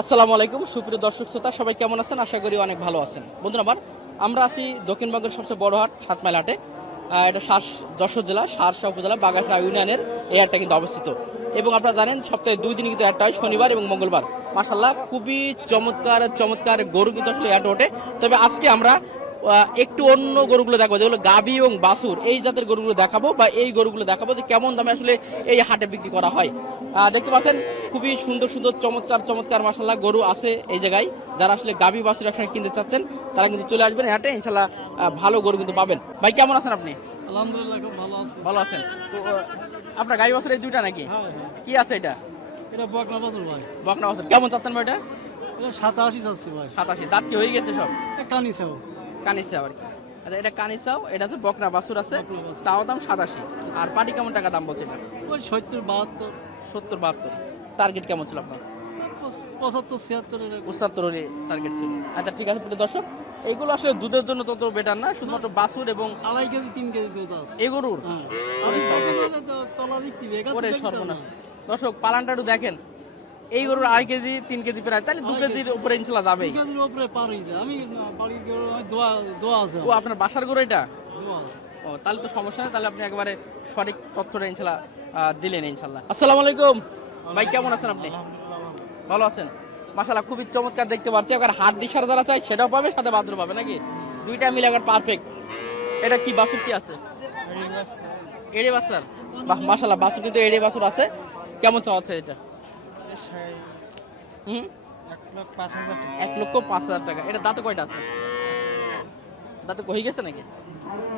আসসালামু আলাইকুম, সুপ্রিয় দর্শক শ্রোতা, সবাই কেমন আছেন? আশা করি অনেক ভালো আছেন। বন্ধুরা আমার আমরা আছি দক্ষিণবঙ্গের সবচেয়ে বড় হাট সাতমাইল হাটে। এটা সার, যশোর জেলা, সারসা উপজেলা বাগাসা ইউনিয়নের এই হাটটা কিন্তু অবস্থিত। এবং আপনারা জানেন, সপ্তাহে দুই দিন কিন্তু হাটটা হয়, শনিবার এবং মঙ্গলবার। মাসাল্লাহ খুবই চমৎকার চমৎকার গরু কিন্তু আসলে হাট ওঠে। তবে আজকে আমরা একটু অন্য গরুগুলো দেখাবো যেগুলো গাবি এবং বাসুর এই জাতের গরুগুলো দেখাবো বা এই গরুগুলো দেখাবো যে কেমন দামে আসলে এই হাটে বিক্রি করা হয়। দেখতে পাচ্ছেন খুবই সুন্দর সুন্দর চমৎকার চমৎকার মাসাল্লাহ গরু আছে এই জায়গায়। যারা আসলে গাবি বাসুর একসঙ্গে কিনতে চাচ্ছেন তারা কিন্তু চলে আসবেন হাটে ইনশাল্লাহ ভালো গরু কিন্তু পাবেন। ভাই কেমন আছেন আপনি? আলহামদুলিল্লাহ খুব ভালো আছে। ভালো আছেন। তো আপনার গাবি বাসুর এই দুইটা নাকি? হ্যাঁ হ্যাঁ। কি আছে এটা? এটা বকনা বাজার ভাই। বকনা বাসুর কেমন চাচ্ছেন ভাই এটা? সাতাশি যাচ্ছে ভাই। সাতাশি। দাঁত কি হয়ে গেছে সব? কানি কানিসাও আর কি। আচ্ছা এটা কানিসাও এটা হচ্ছে বকনা বাসুর আছে। চাওয়া দাম সাতাশি। আর পাটি কেমন টাকা দাম বলছে এটা? ওই সত্তর বাহাত্তর। সত্তর বাহাত্তর। টার্গেট কেমন ছিল আপনার? পঁচাত্তর ছিয়াত্তর এরকম। পঁচাত্তর টার্গেট ছিল। আচ্ছা ঠিক আছে প্রিয় দর্শক এইগুলো আসলে দুধের জন্য তত বেটার না শুধুমাত্র বাসুর এবং আড়াই কেজি তিন কেজি দুধ আছে। এই গরুর? হ্যাঁ। সর্বনাশ। দর্শক পালানটা একটু দেখেন। এই গরুর আড়াই কেজি তিন কেজি প্রায়। তাহলে দু কেজির উপরে ইনশাল্লাহ দুই যাবেই কেজির উপরে পার হয়ে যায়। আমি না, বাড়ি গিয়ে ওই দোয়া দোয়া আছে ও আপনার বাসার গরু এটা? ও তাহলে তো সমস্যা নেই। তাহলে আপনি একবারে সঠিক তথ্যটা ইনশাল্লাহ দিলেন ইনশাল্লাহ। আসসালামু আলাইকুম। ভাই কেমন আছেন আপনি? ভালো আছেন? মাশাআল্লাহ খুবই চমৎকার দেখতে পাচ্ছি। এবার হাত দিশার যারা চাই সেটাও পাবে সাথে বাদর পাবে নাকি? দুইটা মিলে একবার পারফেক্ট এটা কি বাসুর কি আছে? এড়ে বাসার। বাহ মাশাআল্লাহ বাসুর কিন্তু এড়ে বাসুর আছে। কেমন চাওয়া আছে এটা? হুম? এক লক্ষ পাঁচ হাজার টাকা। এটা দাঁতে কয়টা আছে? দাঁতে হয়ে গেছে নাকি?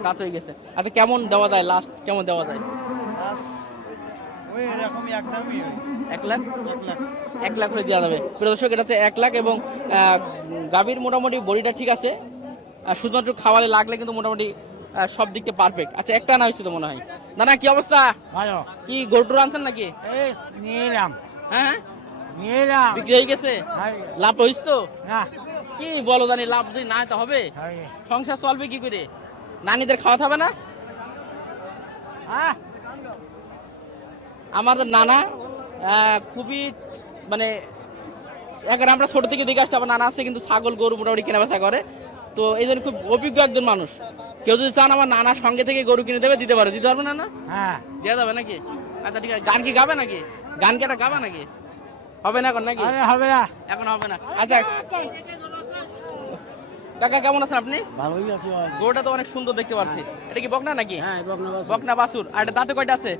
দাঁত হয়ে গেছে। আচ্ছা কেমন দেওয়া যায় লাস্ট কেমন দেওয়া যায়? ওই এরকমই একদমই ওই। এক লাখ? এক লাখ। করে দেওয়া যাবে। প্রিয় এটা হচ্ছে এক লাখ এবং আহ, গাভীর মোটামুটি বডিটা ঠিক আছে। আর শুধুমাত্র খাওয়ালে লাগলে কিন্তু মোটামুটি সব দিক থেকে পারফেক্ট আচ্ছা একটা না হয়েছে তো মনে হয়। না না কি অবস্থা? ভালো। কি গরুটুর আনছেন নাকি? এলাম। হ্যাঁ হ্যাঁ? নিয়ে এলাম বিক্রি হয়ে গেছে? লাভ হয়েছে তো? না। কি বলো জানি লাভ যদি না তো হবে? সংসার চলবে কি করে? নানিদের খাওয়াতে হবে না? আমাদের নানা খুবই মানে এখন আমরা ছোট থেকে দেখে আসছি আমার নানা আছে কিন্তু ছাগল গরু মোটামুটি কেনা বেচা করে। তো এই জন্য খুব অভিজ্ঞ একজন মানুষ। কেউ যদি চান আমার নানার সঙ্গে থেকে গরু কিনে দেবে দিতে পারো। দিতে পারব না না? হ্যাঁ। দেওয়া যাবে নাকি? আচ্ছা ঠিক আছে। গান কি গাবে নাকি? গান কি একটা গাবে নাকি? হবে না এখন নাকি? আরে হবে না। এখন হবে না। আচ্ছা কাকা কেমন আছেন আপনি? ভালোই আছে গরুটা তো অনেক সুন্দর দেখতে পাচ্ছি। এটা কি বকনা নাকি? হ্যাঁ বকনা বাস বকনা বাসুর আর এটা দাঁতে কয়টা আছে?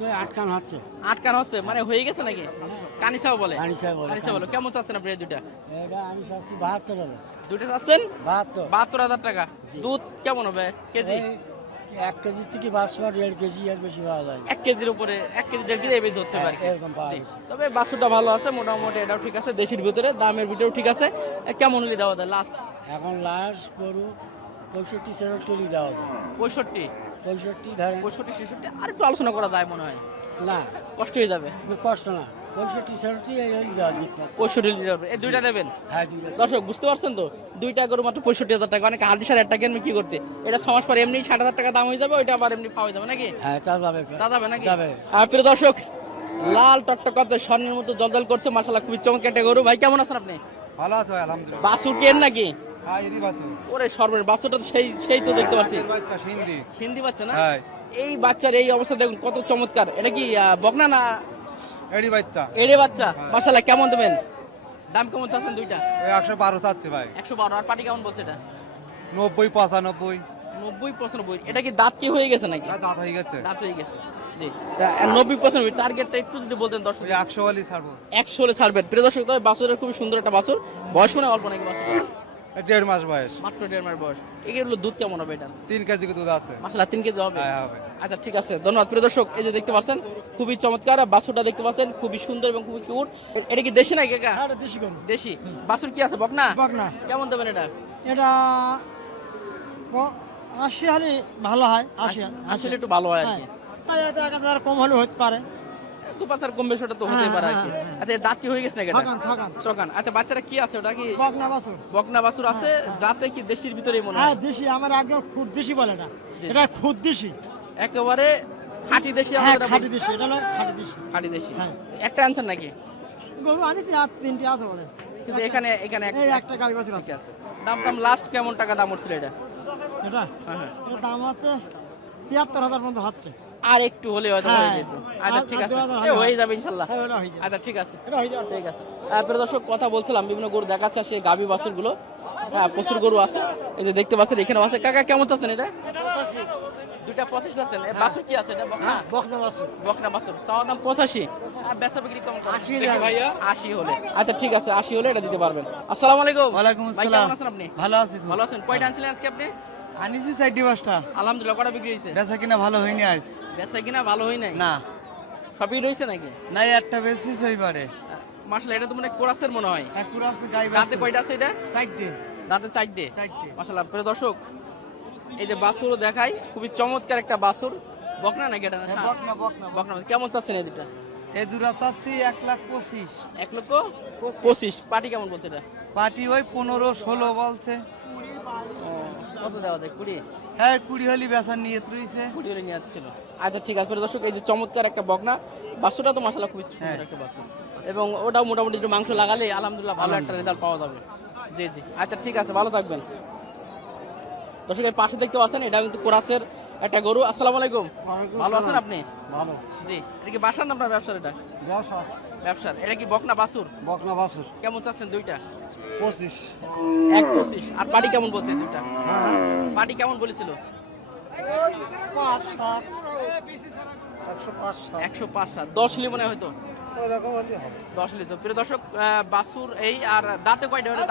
তো আটকান হচ্ছে। আটকান হচ্ছে? মানে হয়ে গেছে নাকি? কানিসাও বলে। কানিসা বলে, কেমন চাচ্ছেন আপনি এই দুইটা? এটা আমি চাচ্ছি চাচ্ছেন? টাকা। দুধ কেমন হবে? কেজি? এক কেজি থেকে বাঁচবা দেড় কেজি আর বেশি পাওয়া যায় না। এক কেজির উপরে এক কেজি দেড় কেজি এবার ধরতে পারি এরকম পাওয়া জি। তবে বাসুটা ভালো আছে মোটামুটি এটাও ঠিক আছে দেশির ভিতরে দামের ভিতরেও ঠিক আছে। এ, কেমন হলে দেওয়া যায়? লাস্ট এখন লাশ গরু পঁয়ষট্টি ছেষট্টি দেওয়া যায়। পঁয়ষট্টি? পঁয়ষট্টি ধরেন। পঁয়ষট্টি ছেষট্টি? আর একটু আলোচনা করা যায় মনে হয়। না। কষ্ট হয়ে যাবে। কষ্ট না। পঁয়ষট্টি পঁয়ষট্টি লিটার এই দুইটা দেবেন হ্যাঁ দর্শক বুঝতে পারছেন তো? দুইটা গরু মাত্র পঁয়ষট্টি হাজার টাকা। অনেকে হাড্ডি সার একটা কিনবে কি করতে? এটা ছ মাস এমনি ষাট হাজার টাকা দাম হয়ে যাবে ওইটা আবার এমনি পাওয়া যাবে নাকি? হ্যাঁ তা যাবে। তা যাবে নাকি? যাবে। আর প্রিয় দর্শক লাল টকটক করতে স্বর্ণের মতো জলজল করছে মার্শাল্লাহ খুবই চমৎকার একটা গরু। ভাই কেমন আছেন আপনি? ভালো আছে ভাই আলহামদুলিল্লাহ। বাসুর কেন নাকি? হ্যাঁ ওরে সর্বনের বাচ্চাটা তো সেই সেই তো দেখতে পাচ্ছি। সিন্ধি। বাচ্চা না? হ্যাঁ। এই বাচ্চার এই অবস্থা দেখুন কত চমৎকার। এটা কি বকনা না এরই বাচ্চা। এড়ে বাচ্চা? হ্যাঁ। মার্শাল্লাহ কেমন দেবেন? দাম কেমন চাচ্ছেন দুইটা? ওই একশো বারো চাচ্ছে ভাই। একশো বারো আর পাটি কেমন বলছে এটা? নব্বই পঁচানব্বই। নব্বই পঁচানব্বই। এটা কি দাঁত কি হয়ে গেছে নাকি? হ্যাঁ, দাঁত হয়ে গেছে। দাঁত হয়ে গেছে। জি। টার্গেটটা একটু যদি বলতেন দর্শক হলি ছাড়বো। একশো হলে ছাড়বেন। প্রিয় দর্শক তবে বাছুরের খুবই সুন্দর একটা বাছুর। বয়স মানে অল্প নাকি এই দেড় মাস বয়স। মাত্র দেড় মাস বয়স। এগুলো দুধ কেমন হবে এটা? তিন কেজি দুধ আছে। মাসালা তিন কেজি হবে? হ্যাঁ হবে। আচ্ছা ঠিক আছে। ধন্যবাদ। প্রিয় দর্শক এই যে দেখতে পাচ্ছেন খুবই চমৎকার। আর বাছুরটা দেখতে পাচ্ছেন খুবই সুন্দর এবং খুবই কিউট এটা কি দেশি নাকি কাকা? হ্যাঁ দেশি গরু। দেশি। বাছুর কি আছে বকনা? বকনা। কেমন দেবেন এটা? এটা আশি হলে ভালো হয় আশি আসলে একটু ভালো হয় আর হ্যাঁ কি তাই হয়তো এক হাজার কম হলে হতে পারে। দু পাঁচ কম বেশি ওটা তো হতে হ্যাঁ, পারে আর কি। হ্যাঁ, হ্যাঁ। আচ্ছা দাঁত কি হয়ে গেছে নাকি সকান আচ্ছা বাচ্চারা কি আছে? ওটা কি বকনা বাছুর। বকনা বাছুর আছে? যাতে কি দেশির ভিতরেই মনে হ্যাঁ হয়? দেশি আমার আগে খুদ দেশি বলে জি। এটা খুদ দেশি। একেবারে খাঁটি দেশি হ্যাঁ আমরা খাঁটি দেশি। এটা হলো খাঁটি দেশি। খাঁটি দেশি। হ্যাঁ। একটা আনছেন নাকি? গরু আনিছি আর তিনটে আছে বলে। কিন্তু এখানে এখানে একটা গাড়ি বাছুর আছে। দাম দাম লাস্ট কেমন টাকা দাম উঠছিল এটা? এটা? হ্যাঁ হ্যাঁ। দাম আছে তিয়াত্তর হাজার পর্যন্ত হচ্ছে। আর একটু হলে হয়তো হয়ে হ্যাঁ। যেত। আচ্ছা ঠিক আছে। দু হাজার এ, হলে হয়ে যাবে ইনশাল্লাহ। হ্যাঁ হয়ে আচ্ছা ঠিক আছে। হয়ে ঠিক আছে। তারপরে দর্শক কথা বলছিলাম বিভিন্ন গরু দেখাচ্ছে সে গাভী হ্যাঁ প্রচুর গরু আছে। এই যে দেখতে পাচ্ছেন এখানে আছে কাকা কেমন চাচ্ছেন এটা? দুইটা পঁচিশ আছেন হ্যাঁ। কি আছে এটা? বকনা? বকনা বকনা বাছুর। চাওয়া দাম পঁচাশি। আর বেচা বিক্রি কম আশি হলে। ভাইয়া আশি হলে। আচ্ছা ঠিক আছে আশি হলে এটা দিতে পারবেন। আসসালামু আলাইকুম। ওয়ালাইকুম আসসালাম। আছেন আপনি? ভালো আছি ভালো আছেন। কয়টা আনছিলেন আজকে আপনি? আনিছি চারটি পাঁচটা আলহামদুলিল্লাহ কটা বিক্রি হয়েছে? বেচা কিনা ভালো হয়নি আজ। বেচা কিনা ভালো হয় নাই? না। সবই রয়েছে নাকি? নাই একটা বেশি হইবারে মাসলা এটা তো মনে কোরাসের মনে হয়। পুরো আছে গাই দাঁতে কয়টা আছে এটা? চারটি। দাঁতে চারটে? চারটি। মাসাল্লাহ প্রিয় দর্শক এই যে বাছুরও দেখাই খুবই চমৎকার একটা বাছুর। বকনা নাকি এটা? না হ্যাঁ, বকনা বকনা বকনা। কেমন চাচ্ছেন এই দুটা এই দুরা চাচ্ছি এক লাখ পঁচিশ। এক লক্ষ পঁচিশ। পাটি কেমন বলছে এটা? পার্টি ওই পনেরো ষোলো বলছে। কত দেওয়া যায়? কুড়ি? হ্যাঁ কুড়ি হলি নিয়ে রয়েছে কুড়ি হলে নিয়ে যাচ্ছিল। আচ্ছা ঠিক আছে। দর্শক এই যে চমৎকার একটা বকনা বাছুরটা তো মাসাল্লাহ খুবই সুন্দর হ্যাঁ। একটা বাছুর এবং ওটাও মোটামুটি একটু মাংস লাগালে আলহামদুলিল্লাহ ভালো একটা রেজাল্ট পাওয়া যাবে। জি জি। আচ্ছা ঠিক আছে ভালো থাকবেন। দর্শক এই পাশে দেখতে পাচ্ছেন এটা কিন্তু কোরাসের একটা গরু। আসসালামু আলাইকুম। ভালো আছেন আপনি? ভালো। জি। এটা কি বাসার নাম আপনার ব্যবসার এটা? ব্যবসা ব্যবসার। এটা কি বকনা বাসুর বকনা বাছুর। কেমন চাচ্ছেন দুইটা? পঁচিশ। এক পঁচিশ। আর পাটি কেমন বলছে দুইটা? হ্যাঁ। পাটি কেমন বলেছিল? একশো পাঁচ সাত। দশ লি মনে হয়তো? হলে দশ প্রিয় দর্শক বাসুর এই আর দাঁতে কয়টা দাঁত?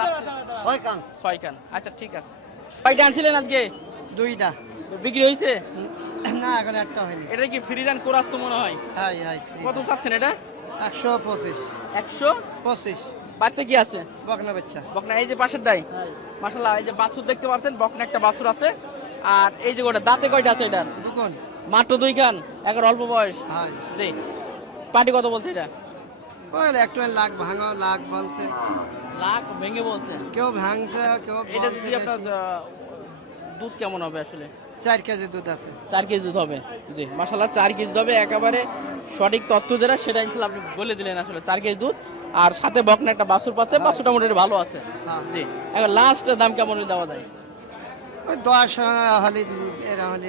ছয় কান। ছয় কান। আচ্ছা ঠিক আছে। কয়টা আনছিলেন আজকে? দুইটা। বিক্রি হয়েছে? না এখন একটা হয়নি। এটা কি ফ্রিজান কোরাস তো মনে হয়? হাই কত চাচ্ছেন এটা? একশো পঁচিশ। একশো পঁচিশ। বাচ্চা কি আছে? বকনা বাচ্চা। বকনা এই যে পাশের ডাই? মাসাল্লাহ এই যে বাছুর দেখতে পাচ্ছেন বকনা একটা বাছুর আছে। আর এই যে গোটা দাঁতে কয়টা আছে এটার? দুকন মাত্র দুই কান অল্প বয়স। হাই জি। কত বলছে এটা? ওই একটু লাখ ভাঙা লাখ বলছে। লাখ ভেঙে বলছে। কেউ ভাঙছে কেউ এটা যদি আপনার দুধ কেমন হবে আসলে? চার কেজি দুধ আছে। চার কেজি দুধ হবে। জি মাসাল্লাহ চার কেজি দুধ হবে একেবারে সঠিক তথ্য যেটা সেটা ইনশাল্লাহ আপনি বলে দিলেন আসলে চার কেজি দুধ। আর সাথে বকনা একটা বাছুর পাচ্ছে বাছুরটা মোটামুটি ভালো আছে। হ্যাঁ। জি। এখন লাস্টের দাম কেমন দেওয়া যায়? ওই দশ হলে এরা হলে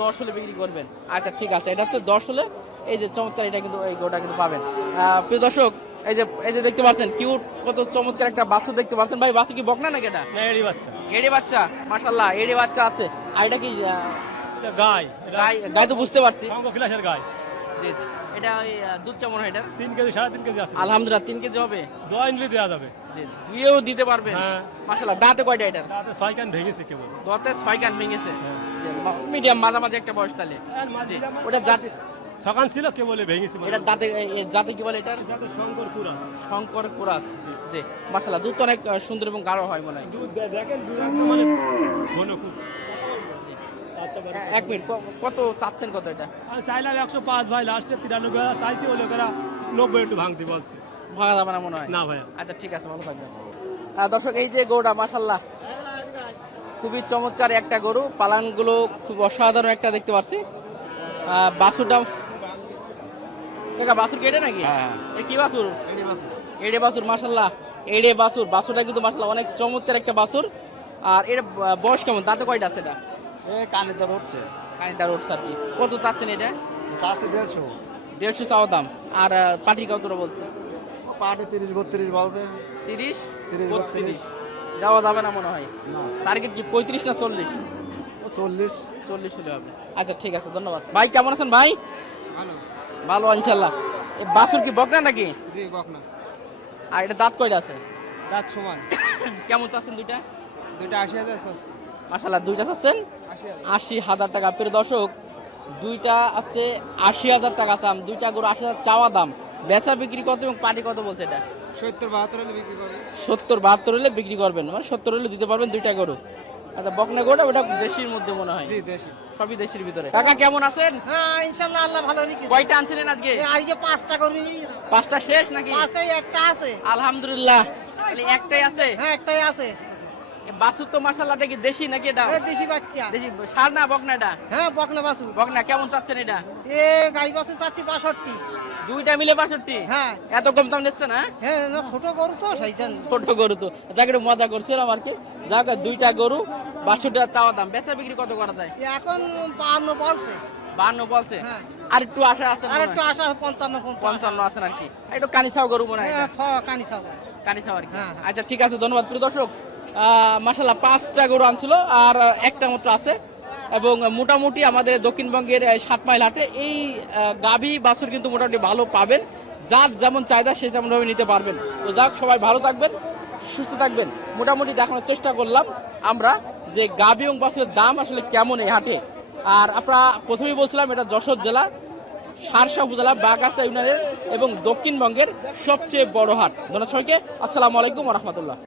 দশ হলে বিক্রি করবেন। আচ্ছা ঠিক আছে। এটা হচ্ছে দশ হলে এই যে চমৎকার এটা কিন্তু এই গোটা কিন্তু পাবেন। আহ, প্রিয় দর্শক এই যে এই যে দেখতে পাচ্ছেন কিউট কত চমৎকার একটা বাছুর দেখতে পাচ্ছেন। ভাই বাছুর কি বকনা নাকি এটা? না এড়ি বাচ্চা। এড়ে বাচ্চা? মাশাল্লাহ এড়ে বাচ্চা আছে। আর এটা কি গাই। গাই গাই তো বুঝতে পারছি। গাই। জি জি। এটা ওই দুধ কেমন হয় এটার? তিন কেজি সাড়ে তিন কেজি আছে। আলহামদুলিল্লাহ তিন কেজি হবে? দোয়া ইনলি দেওয়া যাবে। জি জি। দুইও দিতে পারবেন? হ্যাঁ। দাঁতে কয়টা এটার? তাতে ছয় কান ভেঙেছে কেবল। দাঁতে ছয় কান ভেঙেছে? হ্যাঁ। মিডিয়াম মাঝামাঝি একটা বয়স তাহলে। যেমন ওটা জাত ছিল ভেঙেছে এটা দাঁতে জাতে কি বলে যাতে শঙ্কর কুরাস। শঙ্কর কোরাস জি। মাশাল্লাহ দুধ তো অনেক সুন্দর এবং গাঢ় হয় মনে হয়। দুধ দেখেন দুধ মানে ঘন খুব বড়। এ- এক মিনিট কত চাচ্ছেন কত এটা? আমি চাইলাম একশো পাঁচ ভাই লাস্টে তিরানব্বই হাজার চাইছি ওই লোকেরা নব্বই একটু ভাঙতে বলছে। ভাঙা যাবে না মনে হয়? না ভাইয়া আচ্ছা ঠিক আছে ভালো থাকবেন। দর্শক এই যে গরুটা মাশাল্লাহ খুবই চমৎকার একটা গরু পালানগুলো খুব অসাধারণ একটা দেখতে পাচ্ছি। আহ, বাছুরটা কাকা বাছুর কেটে নাকি? এ কি বাছুর? এড়ে বাছুর। মাশাল্লাহ এড়ে বাছুর বাছুরটা কিন্তু মাশাল্লাহ অনেক চমৎকার একটা বাছুর। আর এর আহ, বয়স কেমন? দাঁতে কয়টা আছে এটা? এ কানে তো উঠছে। কানিটা রোডস আর কি। কত চাচ্ছেন এটা? চাচ্ছে দেড়শো। দেড়শো চাওয়া দাম। আর কতটা বলছে? পাটে তিরিশ বত্রিশ বলছে। তিরিশ? তিরিশ, বত্রিশ। যাওয়া যাবে না মনে হয়? টার্গেট কি পঁয়ত্রিশ না চল্লিশ? চল্লিশ। চল্লিশ হলে হবে। আচ্ছা ঠিক আছে ধন্যবাদ। ভাই কেমন আছেন ভাই? ভালো। ভালো ইনশাল্লাহ এই বাসুর কি বকনা নাকি? জি বকনা। আর এটা দাঁত কয়টা আছে? দাঁত সমান। কেমন চাচ্ছেন দুইটা? দুইটা আশি হাজার আছে মাসাল্লাহ দুইটা চাচ্ছেন? আশি হাজার টাকা। প্রিয় দর্শক দুইটা আছে আশি হাজার টাকা চাম দুইটা গরু আশি হাজার চাওয়া দাম। বেচা বিক্রি কত এবং পাটি কত বলছে এটা? সত্তর বাহাত্তর হলে বিক্রি করে সত্তর বাহাত্তর হলে বিক্রি করবেন মানে সত্তর হলে দিতে পারবেন দুইটা গরু। আচ্ছা বকনা গরুটা ওটা দেশির মধ্যে মনে হয়? জি দেশি। সবই দেশের ভিতরে। কাকা কেমন আছেন? হ্যাঁ ইনশাল্লাহ আল্লাহ ভালো রেখেছে। কয়টা আনছিলেন আজকে? আজকে পাঁচটা করবি পাঁচটা শেষ নাকি? পাঁচটাই একটা আছে। আলহামদুলিল্লাহ। তাহলে একটাই আছে? হ্যাঁ একটাই আছে। বাসুর তো মাসাল্লাটা কি দেশি নাকি এটা? দেশি বাচ্চা। দেশি সার না বকনা এটা? হ্যাঁ বকনা বাসু বকনা কেমন চাচ্ছেন এটা? এ গাই বাসু চাচ্ছি বাষট্টি। দুইটা মিলে বাষট্টি? হ্যাঁ। এত কম দাম নিচ্ছে না? হ্যাঁ ছোট গরু তো সেই ছোট গরু তো। যাকে একটু মজা করছিলাম আর কি। যাক দুইটা গরু বাষট্টি চাওয়া দাম। বেচা বিক্রি কত করা যায়? এখন বাহান্ন বলছে। বান্ন বলছে? হ্যাঁ। আর একটু আশা আছে আর একটু আশা পঞ্চান্ন পঞ্চান্ন। আছেন আর কি একটু কানিসাও গরু মনে হয় হ্যাঁ এটা। ছ কানি কানিসাও আর কি। হ্যাঁ, হ্যাঁ। আচ্ছা ঠিক আছে ধন্যবাদ। প্রিয় দর্শক মাসাল্লাহ পাঁচটা গরু আনছিল আর একটা মতো আছে। এবং মোটামুটি আমাদের দক্ষিণবঙ্গের সাত মাইল হাটে এই গাভী, বাছুর কিন্তু মোটামুটি ভালো পাবেন। যার যেমন চাহিদা, সে যেমনভাবে নিতে পারবেন। তো যাক, সবাই ভালো থাকবেন, সুস্থ থাকবেন। মোটামুটি দেখানোর চেষ্টা করলাম আমরা যে গাভী এবং বাছুরের দাম আসলে কেমন এই হাটে। আর আমরা প্রথমেই বলছিলাম, এটা যশোর জেলা, সারসা উপজেলা বাগাসা ইউনিয়নের এবং দক্ষিণবঙ্গের সবচেয়ে বড় হাট। ধন্যবাদ সবাইকে। আসসালামু আলাইকুম রহমতুল্লাহ।